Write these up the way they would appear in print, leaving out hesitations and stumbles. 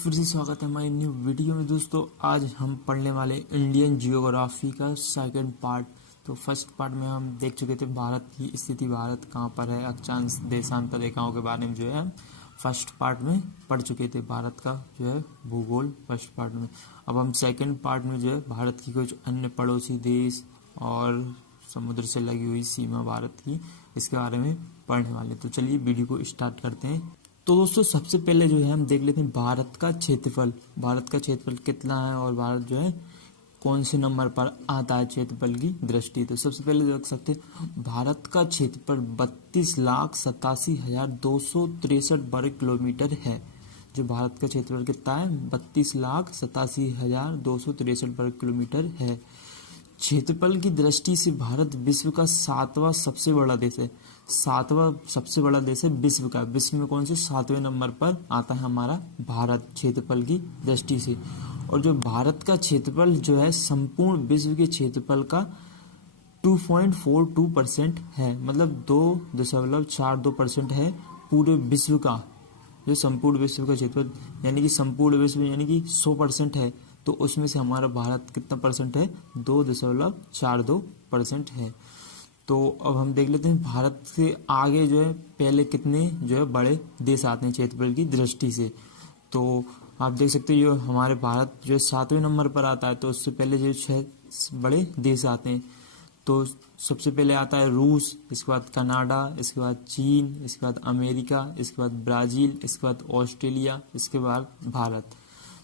फिर से स्वागत है हमारी न्यू वीडियो में। दोस्तों आज हम पढ़ने वाले इंडियन जियोग्राफी का सेकंड पार्ट। तो फर्स्ट पार्ट में हम देख चुके थे भारत की स्थिति, भारत कहाँ पर है, अक्षांश देशांतर रेखाओं के बारे में जो है हम फर्स्ट पार्ट में पढ़ चुके थे। भारत का जो है भूगोल फर्स्ट पार्ट में। अब हम सेकेंड पार्ट में जो है भारत की कुछ अन्य पड़ोसी देश और समुद्र से लगी हुई सीमा भारत की, इसके बारे में पढ़ने वाले। तो चलिए वीडियो को स्टार्ट करते हैं। तो दोस्तों सबसे पहले जो है हम देख लेते हैं भारत का क्षेत्रफल। भारत का क्षेत्रफल कितना है और भारत जो है कौन से नंबर पर आता है क्षेत्रफल की दृष्टि। तो सबसे पहले देख सकते हैं भारत का क्षेत्रफल 32,87,263 वर्ग किलोमीटर है। जो भारत का क्षेत्रफल कितना है, 32,87,263 वर्ग किलोमीटर है। क्षेत्रफल की दृष्टि से भारत विश्व का 7वां सबसे बड़ा देश है। 7वां सबसे बड़ा देश है विश्व का। विश्व में कौन से 7वें नंबर पर आता है हमारा भारत क्षेत्रफल की दृष्टि से। और जो भारत का क्षेत्रफल जो है संपूर्ण विश्व के क्षेत्रफल का 2.42% है, मतलब 2.42% है पूरे विश्व का। जो संपूर्ण विश्व का क्षेत्रफल यानी कि संपूर्ण विश्व यानी कि 100% है, तो उसमें से हमारा भारत कितना परसेंट है, 2.42% है। तो अब हम देख लेते हैं भारत से आगे जो है पहले कितने जो है बड़े देश आते हैं क्षेत्रफल की दृष्टि से। तो आप देख सकते हैं जो हमारे भारत जो है 7वें नंबर पर आता है, तो उससे पहले जो 6 बड़े देश आते हैं। तो सबसे पहले आता है रूस, इसके बाद कनाडा, इसके बाद चीन, इसके बाद अमेरिका, इसके बाद ब्राजील, इसके बाद ऑस्ट्रेलिया, इसके बाद भारत।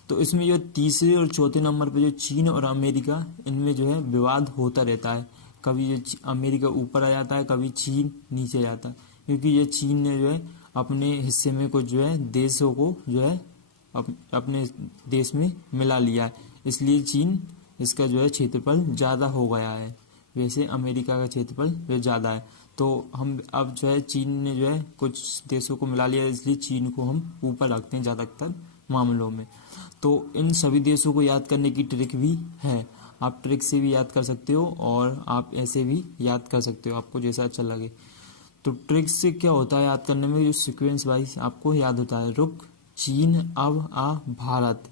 तो इसमें जो तीसरे और चौथे नंबर पे जो चीन और अमेरिका, इनमें जो है विवाद होता रहता है। कभी जो अमेरिका ऊपर आ जाता है, कभी चीन नीचे आ जाता है, क्योंकि ये चीन ने जो है अपने हिस्से में कुछ जो है देशों को जो है अपने देश में मिला लिया है, इसलिए चीन इसका जो है क्षेत्रफल ज़्यादा हो गया है। वैसे अमेरिका का क्षेत्रफल वे ज़्यादा है। तो हम अब जो है चीन ने जो है कुछ देशों को मिला लिया, इसलिए चीन को हम ऊपर रखते हैं ज़्यादातर मामलों में। तो इन सभी देशों को याद करने की ट्रिक भी है। आप ट्रिक से भी याद कर सकते हो और आप ऐसे भी याद कर सकते हो, आपको जैसा अच्छा लगे। तो ट्रिक से क्या होता है याद करने में, जो सीक्वेंस वाइज आपको याद होता है, रुक, चीन, अब, आ, भारत।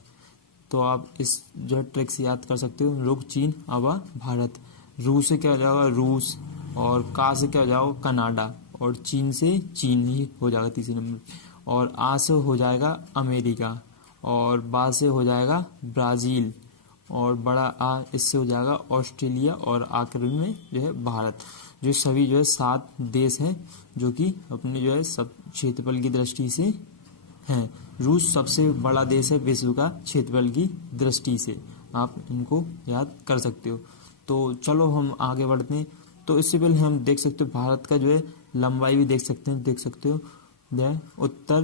तो आप इस जो है ट्रिक से याद कर सकते हो, रुक, चीन, अब, आ, भारत। रूस से क्या हो जाएगा, रूस, और का से क्या हो जाएगा, कनाडा, और चीन से चीन ही हो जाएगा तीसरे नंबर, और आ से हो जाएगा अमेरिका, और बा से हो जाएगा ब्राज़ील, और बड़ा आ इससे हो जाएगा ऑस्ट्रेलिया, और आखिर में जो है भारत। जो सभी जो है 7 देश हैं जो कि अपने जो है सब क्षेत्रफल की दृष्टि से हैं। रूस सबसे बड़ा देश है विश्व का क्षेत्रफल की दृष्टि से, आप इनको याद कर सकते हो। तो चलो हम आगे बढ़ते हैं। तो इससे पहले हम देख सकते हो भारत का जो है लंबाई भी देख सकते हो जो है उत्तर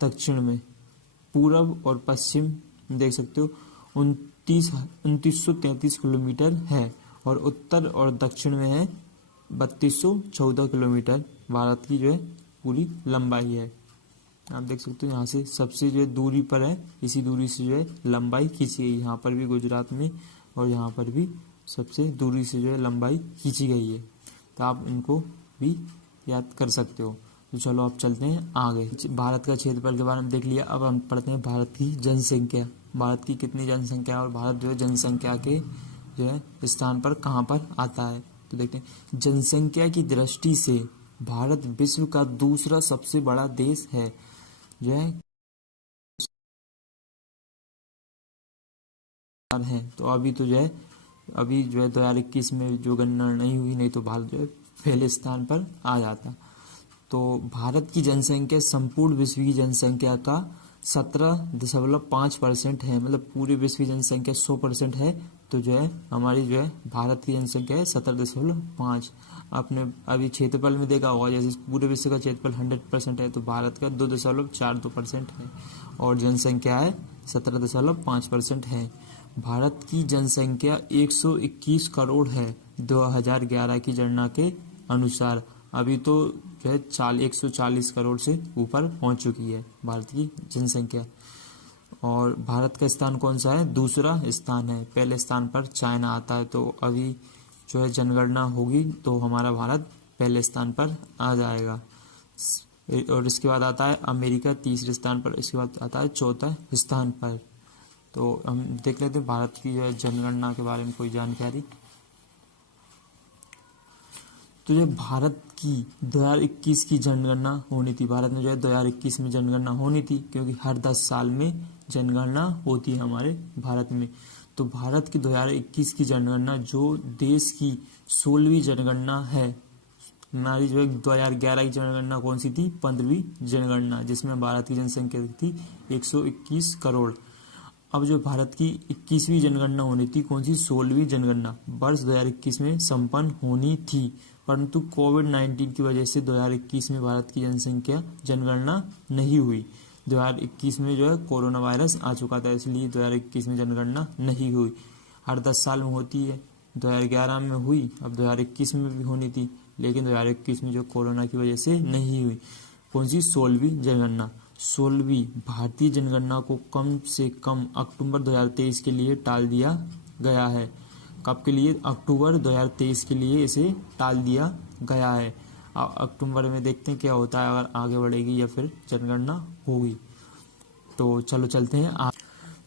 दक्षिण में, पूरब और पश्चिम देख सकते हो 2933 किलोमीटर है, और उत्तर और दक्षिण में है 3214 किलोमीटर भारत की जो है पूरी लंबाई है। आप देख सकते हो यहाँ से सबसे जो है दूरी पर है, इसी दूरी से जो है लंबाई खींची गई। यहाँ पर भी गुजरात में और यहाँ पर भी सबसे दूरी से जो है लंबाई खींची गई है। तो आप इनको भी याद कर सकते हो। तो चलो अब चलते हैं आगे। भारत का क्षेत्रफल के बारे में देख लिया, अब हम पढ़ते हैं भारत की जनसंख्या। भारत की कितनी जनसंख्या है और भारत जो है जनसंख्या के जो है स्थान पर कहाँ पर आता है। तो देखते हैं जनसंख्या की दृष्टि से भारत विश्व का दूसरा सबसे बड़ा देश है जो है। तो अभी तो जो है 2021 में जो गणना नहीं हुई, नहीं तो भारत जो है पहले स्थान पर आ जाता। तो भारत की जनसंख्या संपूर्ण विश्व की जनसंख्या का 17.5% है, मतलब पूरे विश्व की जनसंख्या 100% है, तो जो है हमारी जो है भारत की जनसंख्या है 17.5। आपने अभी क्षेत्रफल में देखा होगा, जैसे पूरे विश्व का क्षेत्रफल 100% है, तो भारत का 2.42% है, और जनसंख्या है 17.5% है। भारत की जनसंख्या 121 करोड़ है 2011 की जनगणना के अनुसार। अभी तो जो है 140 करोड़ से ऊपर पहुंच चुकी है भारत की जनसंख्या। और भारत का स्थान कौन सा है, दूसरा स्थान है। पहले स्थान पर चाइना आता है। तो अभी जो है जनगणना होगी तो हमारा भारत पहले स्थान पर आ जाएगा। और इसके बाद आता है अमेरिका तीसरे स्थान पर, इसके बाद आता है चौथा स्थान पर। तो हम देख लेते हैं भारत की जो है जनगणना के बारे में कोई जानकारी। तो जो भारत की 2021 की जनगणना होनी थी, भारत में जो है 2021 में जनगणना होनी थी, क्योंकि हर 10 साल में जनगणना होती है हमारे भारत में। तो भारत की 2021 की जनगणना जो देश की 16वीं जनगणना है, हमारी जो है 2011 की जनगणना कौन सी थी, 15वीं जनगणना, जिसमें भारत की जनसंख्या थी 121 करोड़। अब जो भारत की 21वीं जनगणना होनी थी, कौन सी, 16वीं जनगणना वर्ष 2021 में संपन्न होनी थी, परंतु कोविड-19 की वजह से 2021 में भारत की जनसंख्या जनगणना नहीं हुई। 2021 में जो है कोरोना वायरस आ चुका था, इसलिए 2021 में जनगणना नहीं हुई। हर 10 साल में होती है, 2011 में हुई, अब 2021 में भी होनी थी, लेकिन 2021 में जो कोरोना की वजह से नहीं हुई। कौन सी, 16वीं जनगणना। 16वीं भारतीय जनगणना को कम से कम अक्टूबर 2023 के लिए टाल दिया गया है। कब के लिए, अक्टूबर 2023 के लिए इसे टाल दिया गया है। अक्टूबर में देखते हैं क्या होता है, अगर आगे बढ़ेगी या फिर जनगणना होगी। तो चलो चलते हैं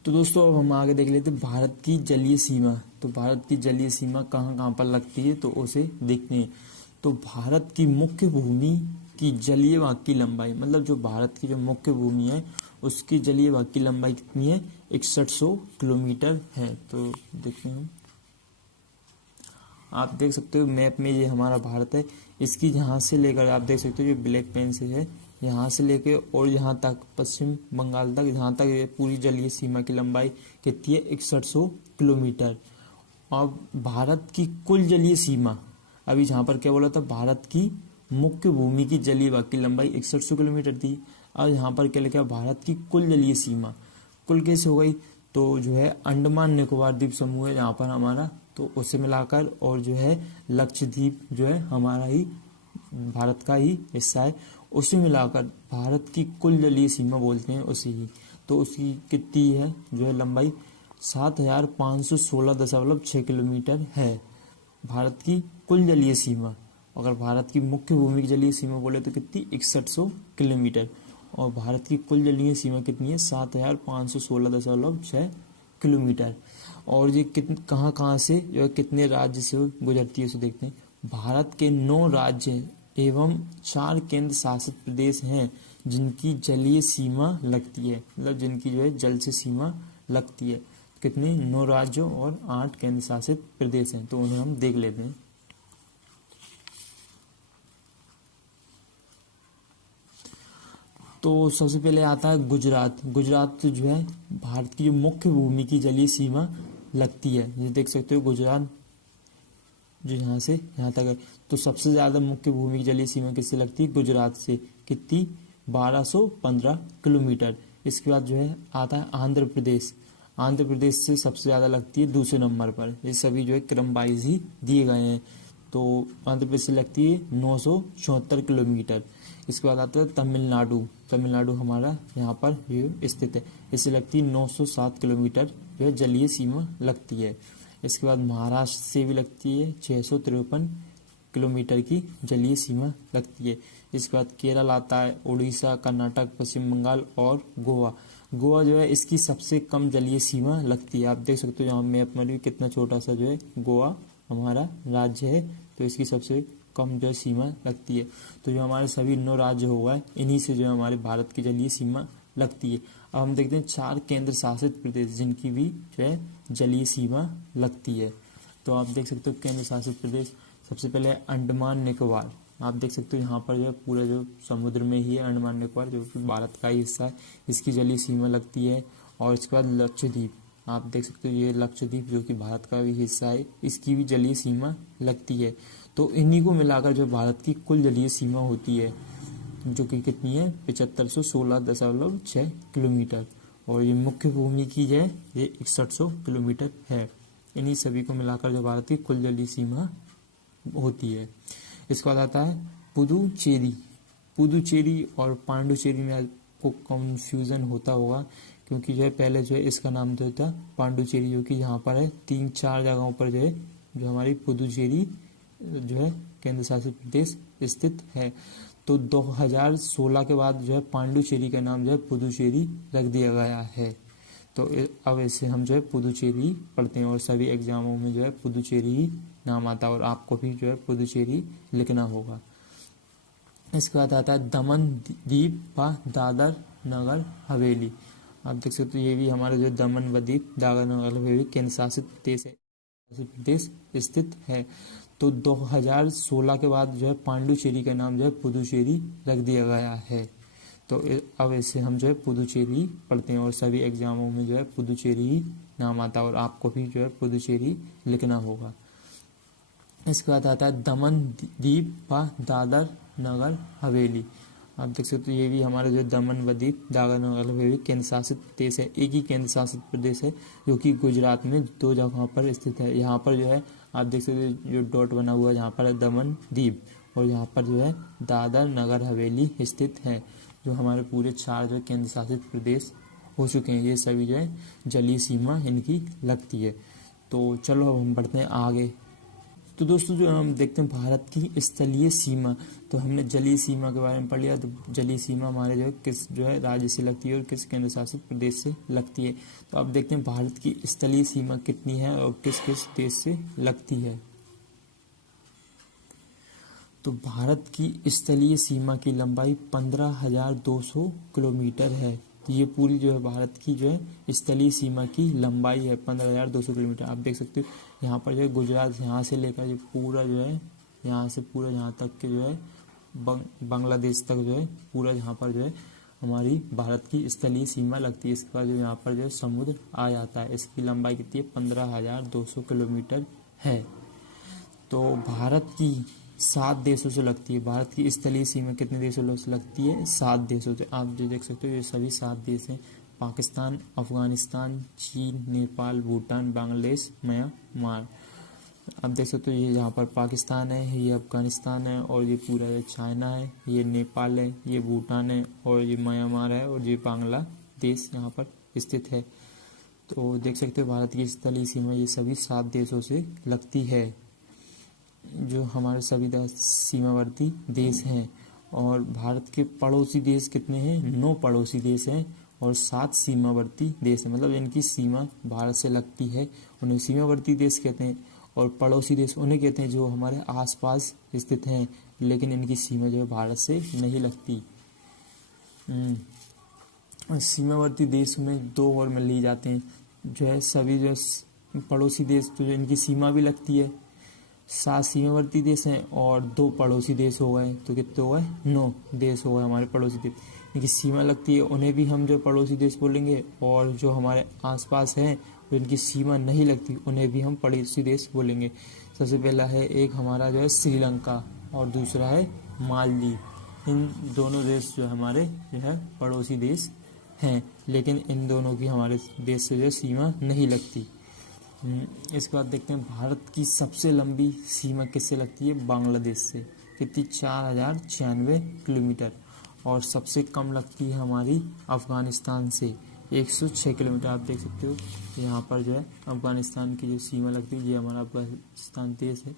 तो दोस्तों अब हम आगे देख लेते हैं भारत की जलीय सीमा। तो भारत की जलीय सीमा कहाँ कहाँ पर लगती है, तो उसे देखते हैं। तो भारत की मुख्य भूमि की जलीय भाग की लंबाई, मतलब जो भारत की जो मुख्य भूमि है उसकी जलीय भाग की लंबाई कितनी है, 6100 किलोमीटर है। तो देखते हैं, आप देख सकते हो मैप में ये हमारा भारत है, इसकी यहाँ से लेकर आप देख सकते हो जो ब्लैक पेन से है, यहाँ से लेके और यहाँ तक पश्चिम बंगाल तक, यहाँ तक ये पूरी जलीय सीमा की लंबाई कितनी है, 6100 किलोमीटर। अब भारत की कुल जलीय सीमा, अभी जहाँ पर क्या बोला था, भारत की मुख्य भूमि की जलीय भाग की लंबाई 6100 किलोमीटर थी। और यहाँ पर क्या लिखा, भारत की कुल जलीय सीमा, कुल कैसे हो गई, तो जो है अंडमान निकोबार द्वीप समूह है जहाँ पर हमारा, तो उसे मिलाकर, और जो है लक्षद्वीप जो है हमारा ही भारत का ही हिस्सा है, उसे मिलाकर भारत की कुल जलीय सीमा बोलते हैं उसी ही। तो उसकी कितनी है जो है लंबाई, 7516.6 किलोमीटर है भारत की कुल जलीय सीमा। अगर भारत की मुख्य भूमि की जलीय सीमा बोले तो कितनी, 6100 किलोमीटर। और भारत की कुल जलीय सीमा कितनी है, 7516.6 किलोमीटर। और ये कहाँ कहाँ से जो है कितने राज्य से गुजरती है उसे देखते हैं। भारत के 9 राज्य एवं 4 केंद्र शासित प्रदेश हैं जिनकी जलीय सीमा लगती है, मतलब जिनकी जो है जल से सीमा लगती है। कितने, 9 राज्यों और 8 केंद्र शासित प्रदेश हैं, तो उन्हें हम देख लेते हैं। तो सबसे पहले आता है गुजरात। गुजरात जो है भारत की जो मुख्य भूमि की जलीय सीमा लगती है, ये देख सकते हो गुजरात जो यहाँ से यहाँ तक है। तो सबसे ज़्यादा मुख्य भूमि की जलीय सीमा किससे लगती है, गुजरात से, कितनी, 1215 किलोमीटर। इसके बाद जो है आता है आंध्र प्रदेश। आंध्र प्रदेश से सबसे ज़्यादा लगती है दूसरे नंबर पर, ये सभी जो है क्रम वाइज ही दिए गए हैं। तो आंध्र प्रदेश से लगती है 974 किलोमीटर। इसके बाद आता है तमिलनाडु। तमिलनाडु हमारा यहाँ पर ये स्थित है, इससे लगती है 907 किलोमीटर जो है जलीय सीमा लगती है। इसके बाद महाराष्ट्र से भी लगती है 653 किलोमीटर की जलीय सीमा लगती है। इसके बाद केरल आता है, उड़ीसा, कर्नाटक, पश्चिम बंगाल और गोवा। गोवा जो है इसकी सबसे कम जलीय सीमा लगती है, आप देख सकते हो यहाँ मैप में भी कितना छोटा सा जो है गोवा हमारा राज्य है, तो इसकी सबसे कम जो सीमा लगती है। तो जो हमारे सभी 9 राज्य हो गए, इन्हीं से जो हमारे भारत की जलीय सीमा लगती है। अब हम देखते हैं 4 केंद्र शासित प्रदेश जिनकी भी जो है जलीय सीमा लगती है। तो आप देख सकते हो केंद्र शासित प्रदेश, सबसे पहले अंडमान निकोबार। आप देख सकते हो यहाँ पर जो है पूरा जो समुद्र में ही है अंडमान निकोबार, जो कि भारत का ही हिस्सा है, इसकी जलीय सीमा लगती है। और इसके बाद लक्षद्वीप, आप देख सकते हो ये लक्षद्वीप जो कि भारत का भी हिस्सा है, इसकी भी जलीय सीमा लगती है। तो इन्हीं को मिलाकर जो भारत की कुल जलीय सीमा होती है, जो कि कितनी है, 7516.6 किलोमीटर। और ये मुख्य भूमि की है ये 6100 किलोमीटर है। इन्हीं सभी को मिलाकर जो भारत की कुल जलीय सीमा होती है। इसके बाद आता है पुदुचेरी। पुदुचेरी और पांडुचेरी में आपको कंफ्यूजन होता होगा, क्योंकि जो है पहले जो है इसका नाम जो था पांडुचेरी, जो कि यहाँ पर है 3-4 जगहों पर जो है जो हमारी पुदुचेरी जो है केंद्र शासित प्रदेश स्थित है। तो 2016 के बाद जो है पांडुचेरी का नाम जो है पुदुचेरी रख दिया गया है। तो अब ऐसे हम जो है पुदुचेरी पढ़ते हैं और सभी एग्जामों में जो है पुदुचेरी ही नाम आता है और आपको भी जो है पुदुचेरी लिखना होगा। इसके बाद आता है दमन दीप व दादर नगर हवेली। आप देख सकते हो ये भी हमारा जो दमन व दीप दादर नगर हवेली केंद्र शासित प्रदेश है, प्रदेश स्थित है। तो 2016 के बाद जो है पांडुचेरी का नाम जो है पुदुचेरी रख दिया गया है। तो अब ऐसे हम जो है पुदुचेरी पढ़ते हैं और सभी एग्जामों में जो है पुदुचेरी ही नाम आता है और आपको भी जो है पुदुचेरी लिखना होगा। इसके बाद आता है दमन दीप व दादर नगर हवेली। आप देख सकते हो ये भी हमारा जो दमन व दीप दादर नगर हवेली केंद्र शासित प्रदेश है, एक ही केंद्र शासित प्रदेश है जो कि गुजरात में 2 जगहों पर स्थित है। यहाँ पर जो है आप देख सकते हो जो डॉट बना हुआ है जहाँ पर है दमन दीप और यहाँ पर जो है दादर नगर हवेली स्थित है। जो हमारे पूरे 4 जो केंद्र शासित प्रदेश हो चुके हैं, ये सभी जो है जलीय सीमा इनकी लगती है। तो चलो अब हम बढ़ते हैं आगे। तो दोस्तों जो हम देखते हैं भारत की स्थलीय सीमा, तो हमने जलीय सीमा के बारे में पढ़ लिया। तो जलीय सीमा हमारे जो है किस जो है राज्य से लगती है और किस केंद्र शासित प्रदेश से लगती है। तो अब देखते हैं भारत की स्थलीय सीमा कितनी है और किस किस देश से लगती है। तो भारत की स्थलीय सीमा की लंबाई 15,200 किलोमीटर है। तो ये पूरी जो है भारत की जो है स्थलीय सीमा की लंबाई है 15,200 किलोमीटर। आप देख सकते हो यहाँ पर जो है गुजरात यहाँ से लेकर जो पूरा जो है यहाँ से पूरा यहाँ तक के जो है बांग्लादेश तक जो है पूरा यहाँ पर जो है हमारी भारत की स्थलीय सीमा लगती है। इसके बाद जो यहाँ पर जो है समुद्र आ जाता है। इसकी लंबाई कितनी है 15,200 किलोमीटर है। तो भारत की 7 देशों से लगती है। भारत की स्थलीय सीमा कितने देशों से लगती है? 7 देशों से। आप जो देख सकते हो ये सभी 7 देश हैं, पाकिस्तान, अफगानिस्तान, चीन, नेपाल, भूटान, बांग्लादेश, म्यांमार। आप देख सकते हो ये यहाँ पर पाकिस्तान है, ये अफगानिस्तान है और ये पूरा ये चाइना है, ये नेपाल है, ये भूटान है और ये म्यांमार है और ये बांग्लादेश यहाँ पर स्थित है। तो देख सकते हो भारत की स्थलीय सीमा ये सभी 7 देशों से लगती है। जो हमारे सभी सीमावर्ती देश हैं और भारत के पड़ोसी देश कितने हैं? 9 पड़ोसी देश हैं और 7 सीमावर्ती देश हैं। मतलब इनकी सीमा भारत से लगती है, उन्हें सीमावर्ती देश कहते हैं। और पड़ोसी देश उन्हें कहते हैं जो हमारे आसपास स्थित हैं लेकिन इनकी सीमा जो है भारत से नहीं लगती। सीमावर्ती देश में 2 और में लिए जाते हैं जो है सभी जो पड़ोसी देश, तो जो इनकी सीमा भी लगती है। 7 सीमावर्ती देश हैं और 2 पड़ोसी देश हो गए, तो कितने हो गए? 9 देश हो गए हमारे पड़ोसी देश। इनकी सीमा लगती है, उन्हें भी हम जो पड़ोसी देश बोलेंगे। और जो हमारे आसपास हैं वो इनकी सीमा नहीं लगती, उन्हें भी हम पड़ोसी देश बोलेंगे। सबसे पहला है एक हमारा जो है श्रीलंका और दूसरा है मालदीव। इन दोनों देश जो हमारे जो है पड़ोसी देश हैं, लेकिन इन दोनों की हमारे देश से जो सीमा नहीं लगती। इसके बाद देखते हैं भारत की सबसे लंबी सीमा किससे लगती है? बांग्लादेश से। कितनी? 4,096 किलोमीटर। और सबसे कम लगती है हमारी अफगानिस्तान से 106 किलोमीटर। आप देख सकते हो यहाँ पर जो है अफगानिस्तान की जो सीमा लगती है, ये हमारा अफगानिस्तान देश है,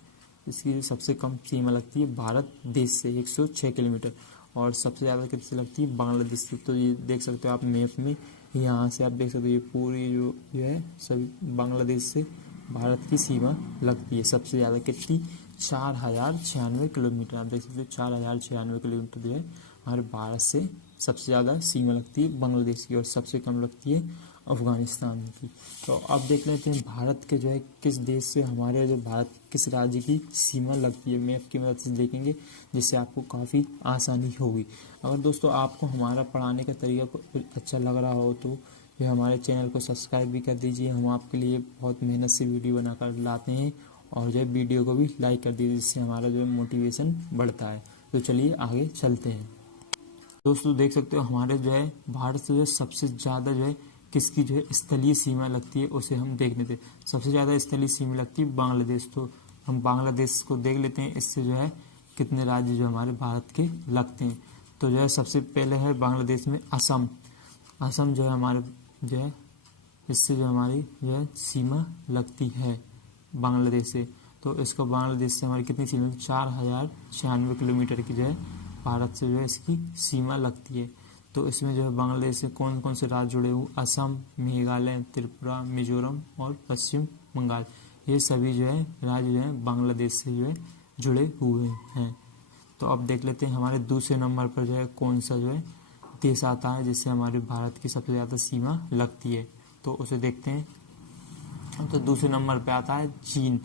इसकी जो सबसे कम सीमा लगती है भारत देश से 106 किलोमीटर। और सबसे ज़्यादा किससे लगती है? बांग्लादेश से। तो ये देख सकते हो आप मैप में, यहाँ से आप देख सकते हो ये पूरी जो है सभी बांग्लादेश से भारत की सीमा लगती है सबसे ज़्यादा। कितनी? 4,096 किलोमीटर। आप देख सकते हो 4,096 किलोमीटर जो है हमारे भारत से सबसे ज़्यादा सीमा लगती है बांग्लादेश की और सबसे कम लगती है अफगानिस्तान की। तो अब देख लेते हैं भारत के जो है किस देश से हमारे जो भारत किस राज्य की सीमा लगती है, मैप की मदद से देखेंगे जिससे आपको काफ़ी आसानी होगी। अगर दोस्तों आपको हमारा पढ़ाने का तरीका कुछ अच्छा लग रहा हो तो ये हमारे चैनल को सब्सक्राइब भी कर दीजिए। हम आपके लिए बहुत मेहनत से वीडियो बनाकर लाते हैं और जो है वीडियो को भी लाइक कर दीजिए जिससे हमारा जो है मोटिवेशन बढ़ता है। तो चलिए आगे चलते हैं। दोस्तों देख सकते हो हमारे जो है भारत से जो सबसे ज़्यादा जो है किसकी जो है स्थलीय सीमा लगती है उसे हम देख लेते हैं। सबसे ज़्यादा स्थलीय सीमा लगती है बांग्लादेश। तो हम बांग्लादेश को देख लेते हैं, इससे जो है कितने राज्य जो हमारे भारत के लगते हैं। तो जो है सबसे पहले है बांग्लादेश में असम। असम जो है हमारे जो है इससे जो हमारी जो है सीमा लगती है बांग्लादेश से। तो इसको बांग्लादेश से हमारी कितनी सीमा? 4,096 किलोमीटर की जो है भारत से जो है इसकी सीमा लगती है। तो इसमें जो है बांग्लादेश से कौन कौन से राज्य जुड़े हुए, असम, मेघालय, त्रिपुरा, मिजोरम और पश्चिम बंगाल, ये सभी जो है राज्य जो है बांग्लादेश से जो है जुड़े हुए हैं। तो अब देख लेते हैं हमारे दूसरे नंबर पर जो है कौन सा जो है देश आता है जिससे हमारे भारत की सबसे ज़्यादा सीमा लगती है। तो उसे देखते हैं। तो दूसरे नंबर पे आता है चीन,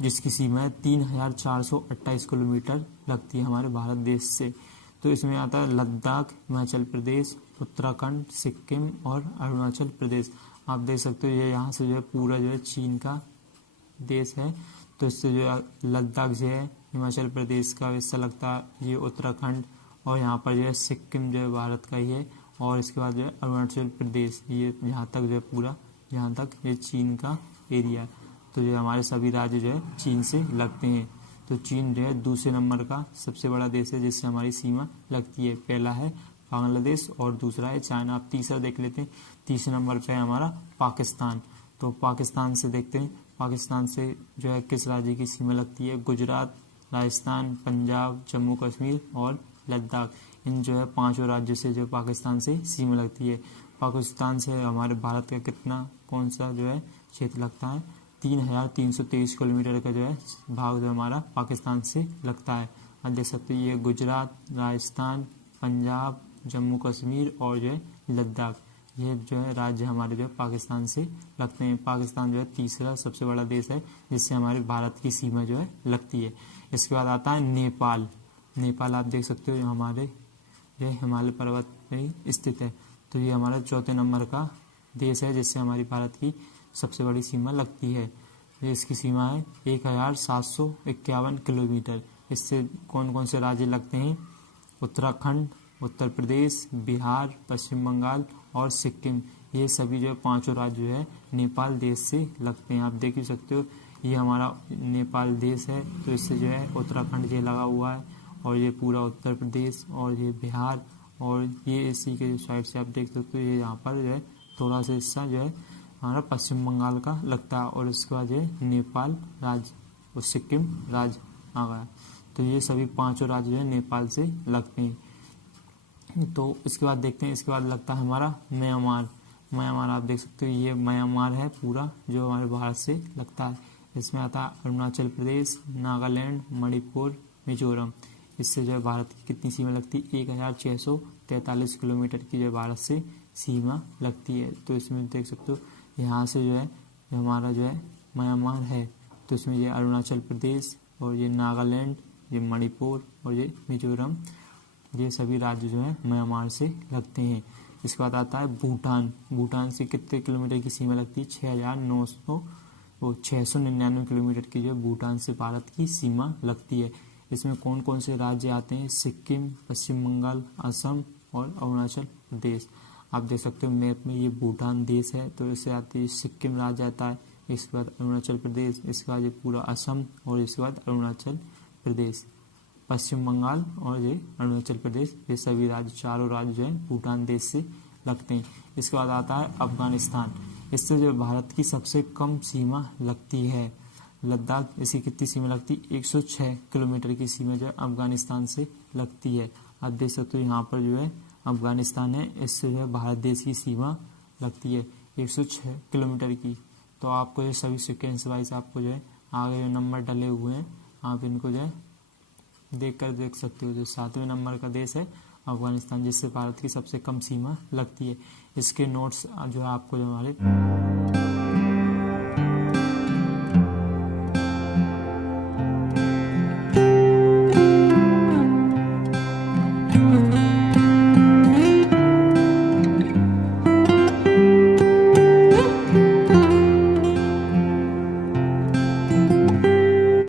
जिसकी सीमा है 3428 किलोमीटर लगती है हमारे भारत देश से। तो इसमें आता है लद्दाख, हिमाचल प्रदेश, उत्तराखंड, सिक्किम और अरुणाचल प्रदेश। आप देख सकते हो ये यहाँ से जो है पूरा जो है चीन का देश है। तो इससे जो है लद्दाख जो है हिमाचल प्रदेश का हिस्सा लगता है, ये उत्तराखंड, और यहाँ पर जो है सिक्किम जो है भारत का ही है, और इसके बाद जो है अरुणाचल प्रदेश, ये यहाँ तक जो है पूरा, यहाँ तक ये चीन का एरिया है। तो जो हमारे सभी राज्य जो है चीन से लगते हैं। तो चीन जो है दूसरे नंबर का सबसे बड़ा देश है जिससे हमारी सीमा लगती है। पहला है बांग्लादेश और दूसरा है चाइना। आप तीसरा देख लेते हैं। तीसरे नंबर पे है हमारा पाकिस्तान। तो पाकिस्तान से देखते हैं, पाकिस्तान से जो है किस राज्य की सीमा लगती है। गुजरात, राजस्थान, पंजाब, जम्मू कश्मीर और लद्दाख, इन जो है पांचों राज्यों से जो पाकिस्तान से सीमा लगती है। पाकिस्तान से हमारे भारत का कितना, कौन सा जो है क्षेत्र लगता है, 3323 किलोमीटर का जो है भाग जो हमारा पाकिस्तान से लगता है। आप देख सकते हैं ये गुजरात, राजस्थान, पंजाब, जम्मू कश्मीर और जो है लद्दाख, ये जो है राज्य हमारे जो है पाकिस्तान से लगते हैं। पाकिस्तान जो है तीसरा सबसे बड़ा देश है जिससे हमारे भारत की सीमा जो है लगती है। इसके बाद आता है नेपाल। नेपाल आप देख सकते हो हमारे जो हिमालय पर्वत में स्थित है। तो ये हमारा चौथे नंबर का देश है जिससे हमारी भारत की सबसे बड़ी सीमा लगती है। इसकी सीमा है 1751 किलोमीटर। इससे कौन कौन से राज्य लगते हैं, उत्तराखंड, उत्तर प्रदेश, बिहार, पश्चिम बंगाल और सिक्किम, ये सभी जो है पांचों राज्य जो है नेपाल देश से लगते हैं। आप देख ही सकते हो ये हमारा नेपाल देश है। तो इससे जो है उत्तराखंड ये लगा हुआ है, और ये पूरा उत्तर प्रदेश और ये बिहार, और ये इसी के साइड से आप देख सकते हो ये यहाँ पर जो है थोड़ा सा हिस्सा जो है हमारा पश्चिम बंगाल का लगता है, और इसके बाद जो है नेपाल राज्य और सिक्किम राज्य आ गया। तो ये सभी पांचों राज्य जो है नेपाल से लगते हैं। तो इसके बाद देखते हैं, इसके बाद लगता है हमारा म्यांमार। म्यांमार आप देख सकते हो ये म्यांमार है पूरा जो हमारे भारत से लगता है। इसमें आता है अरुणाचल प्रदेश, नागालैंड, मणिपुर, मिजोरम। इससे जो है भारत की कितनी सीमा लगती है, 1643 किलोमीटर की जो भारत से सीमा लगती है। तो इसमें देख सकते हो यहाँ से जो है हमारा जो है म्यांमार है। तो इसमें ये अरुणाचल प्रदेश और ये नागालैंड, ये मणिपुर और ये मिजोरम, ये सभी राज्य जो है म्यांमार से लगते हैं। इसके बाद आता है भूटान। भूटान से कितने किलोमीटर की सीमा लगती है, 699 किलोमीटर की जो है भूटान से भारत की सीमा लगती है। इसमें कौन कौन से राज्य आते हैं, सिक्किम, पश्चिम बंगाल, असम और अरुणाचल प्रदेश। आप देख सकते हो मैप में ये भूटान देश है। तो इससे आती है सिक्किम राज्य आता है, इसके बाद अरुणाचल प्रदेश, इसके बाद ये पूरा असम और इसके बाद अरुणाचल प्रदेश, पश्चिम बंगाल और ये अरुणाचल प्रदेश, ये सभी राज्य, चारों राज्य जो है भूटान देश से लगते हैं। इसके बाद आता है अफगानिस्तान। इससे जो भारत की सबसे कम सीमा लगती है लद्दाख। इसकी कितनी सीमा लगती है, 106 किलोमीटर की सीमा जो है अफगानिस्तान से लगती है। आप देख सकते हो यहाँ पर जो है अफगानिस्तान है, इससे जो है भारत देश की सीमा लगती है 106 किलोमीटर की। तो आपको ये सभी सिक्वेंस वाइज आपको जो है आगे जो नंबर डले हुए हैं आप इनको जो है देख सकते हो। जो 7वें नंबर का देश है अफगानिस्तान, जिससे भारत की सबसे कम सीमा लगती है। इसके नोट्स जो है आपको जो हमारे